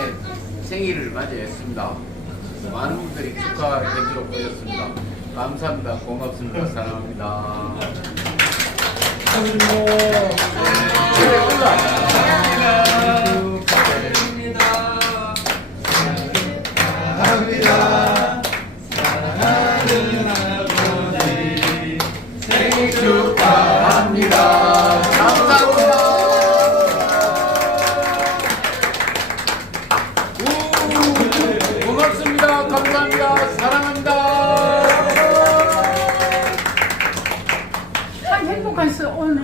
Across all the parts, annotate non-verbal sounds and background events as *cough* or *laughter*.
아내의 생일을 맞이했습니다. 많은 분들이 축하를 해주러 보셨습니다. 감사합니다. 고맙습니다. 사랑합니다. 감사합니다. 감사합니다. 사랑한다참 *laughs* 아, 행복했어 오늘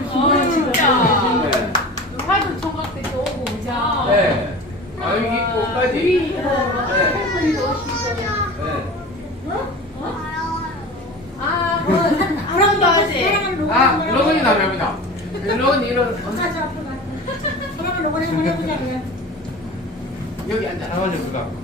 진짜. 화도 청각대도 오고 오자. 네. 아 여기 꽃까지. 이런 사자 앞으로 갈 사람을 놓고 해보자 그 여기 앉아 나가려고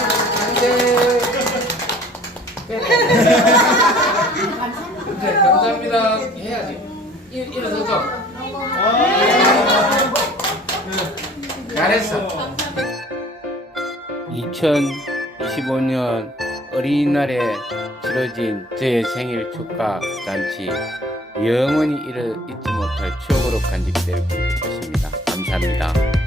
네, 감사합니다. 해야지. 일어서죠. 잘했어. 2025년 어린이날에 치러진 제 생일 축하 잔치 영원히 잊지 못할 추억으로 간직될 것입니다. 감사합니다.